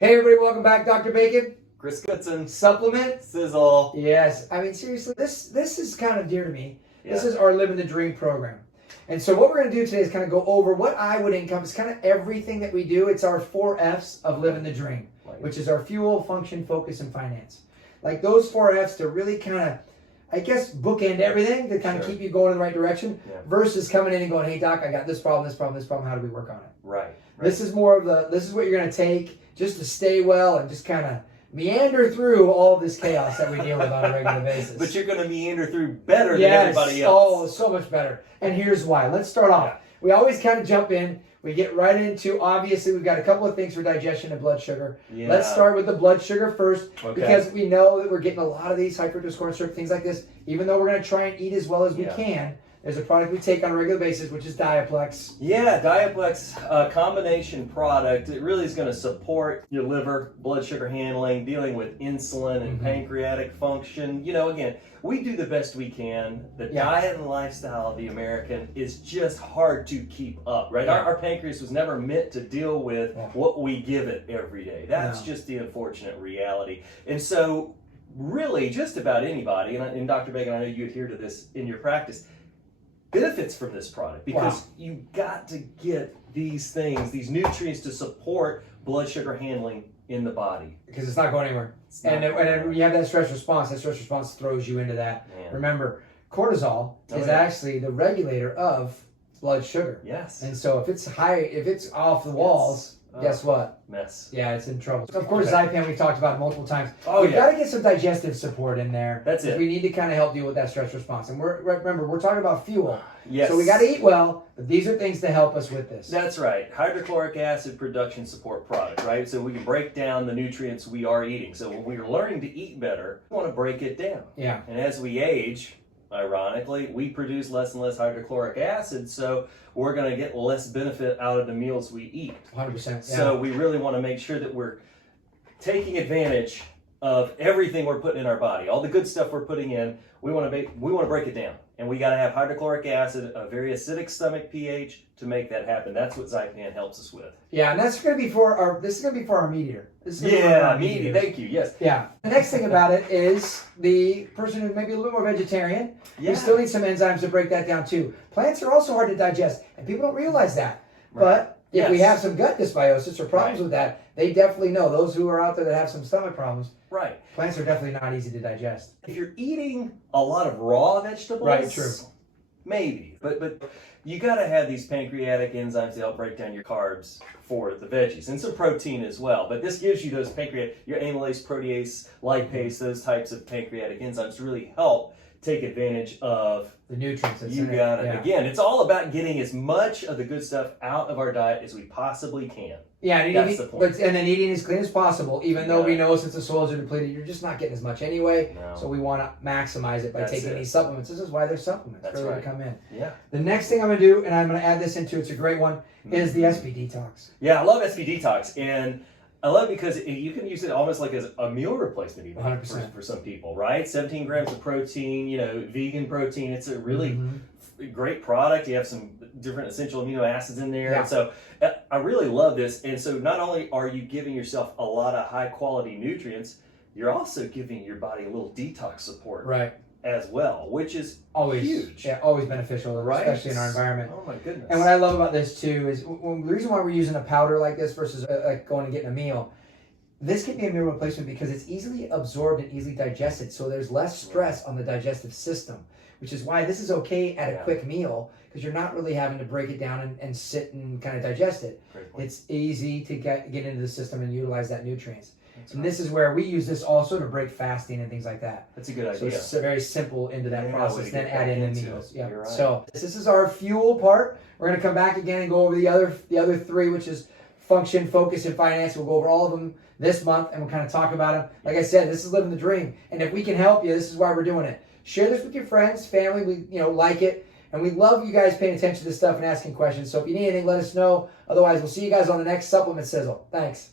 Hey everybody, welcome back. Dr. Bacon. Chris Goodson. Supplement. Sizzle. Yes. I mean, seriously, this is kind of dear to me. Yeah. This is our Living the Dream program. And so what we're going to do today is kind of go over what I would encompass kind of everything that we do. It's our 4 F's of Living the Dream, which is our fuel, function, focus, and finance. Like those 4 F's to really kind of, I guess, bookend everything to kind of keep you going in the right direction versus coming in and going, hey, doc, I got this problem, this problem, this problem. How do we work on it? Right. This is more of this is what you're going to take just to stay well and just kind of meander through all this chaos that we deal with on a regular basis. But you're going to meander through better than everybody else. Oh, so much better. And here's why. Let's start off. We always kind of jump in. We get right into, obviously, we've got a couple of things for digestion and blood sugar. Yeah. Let's start with the blood sugar first because we know that we're getting a lot of these high fructose corn syrup, things like this. Even though we're going to try and eat as well as we can, there's a product we take on a regular basis, which is Diaplex. Yeah, Diaplex, combination product. It really is going to support your liver, blood sugar handling, dealing with insulin and pancreatic function. You know, again, we do the best we can. The diet and lifestyle of the American is just hard to keep up, right? Our pancreas was never meant to deal with what we give it every day. That's just the unfortunate reality. And so, really, just about anybody, and Dr. Bacon, I know you adhere to this in your practice, benefits from this product because you got to get these things, these nutrients to support blood sugar handling in the body. Because it's not going anywhere. And when you have that stress response throws you into that. Man. Remember, cortisol is actually the regulator of blood sugar. Yes. And so if it's high, if it's off the walls, guess what? Mess. Yeah, it's in trouble. So of course, Zypan we've talked about multiple times. Oh, We've got to get some digestive support in there. That's it. We need to kind of help deal with that stress response. And remember, we're talking about fuel. Yes. So we got to eat well, but these are things to help us with this. That's right. Hydrochloric acid production support product, right? So we can break down the nutrients we are eating. So when we're learning to eat better, we want to break it down. Yeah. And as we age, ironically, we produce less and less hydrochloric acid, so we're going to get less benefit out of the meals we eat. 100%. Yeah. So we really want to make sure that we're taking advantage of everything we're putting in our body, all the good stuff we're putting in. We want to break it down, and we got to have hydrochloric acid, a very acidic stomach pH to make that happen. That's what Zypan helps us with. Yeah, and that's going to be for our. This is going to be for our meat eater. Meat eater. Thank you. Yes. Yeah. The next thing about it is the person who may be a little more vegetarian. Yeah. We still need some enzymes to break that down too. Plants are also hard to digest, and people don't realize that. Right. But if we have some gut dysbiosis or problems with that, they definitely know. Those who are out there that have some stomach problems. Right. Plants are definitely not easy to digest. If you're eating a lot of raw vegetables, right, true. Maybe. But you got to have these pancreatic enzymes to help break down your carbs for the veggies and some protein as well. But this gives you those your amylase, protease, lipase, those types of pancreatic enzymes to really help take advantage of the nutrients. You got it. Yeah. Again, it's all about getting as much of the good stuff out of our diet as we possibly can. Yeah, and that's the point. And then eating as clean as possible, even though we know since the soils are depleted, you're just not getting as much anyway. No. So we want to maximize it by taking these supplements. This is why there's supplements to come in. Yeah. The next thing I'm going to do, and I'm going to add this into, it's a great one, is the SP Detox. Yeah, I love SP Detox. And I love it because you can use it almost like as a meal replacement even 100%. For some people, right? 17 grams of protein, vegan protein. It's a really great product. You have some different essential amino acids in there. Yeah. And so I really love this. And so not only are you giving yourself a lot of high quality nutrients, you're also giving your body a little detox support. Right. As well, which is always huge. Yeah, always beneficial, especially in our environment. Oh my goodness. And what I love about this too is the reason why we're using a powder like this versus like going and getting a meal. This can be a meal replacement because it's easily absorbed and easily digested, so there's less stress on the digestive system, which is why this is okay at a quick meal because you're not really having to break it down and sit and kind of digest it. It's easy to get into the system and utilize that nutrients. And this is where we use this also to break fasting and things like that. That's a good idea. So it's very simple into that process, then add in the meals. Yeah. Right. So this is our fuel part. We're going to come back again and go over the other 3, which is function, focus, and finance. We'll go over all of them this month, and we'll kind of talk about them. Like I said, this is living the dream. And if we can help you, this is why we're doing it. Share this with your friends, family. We like it. And we love you guys paying attention to this stuff and asking questions. So if you need anything, let us know. Otherwise, we'll see you guys on the next Supplement Sizzle. Thanks.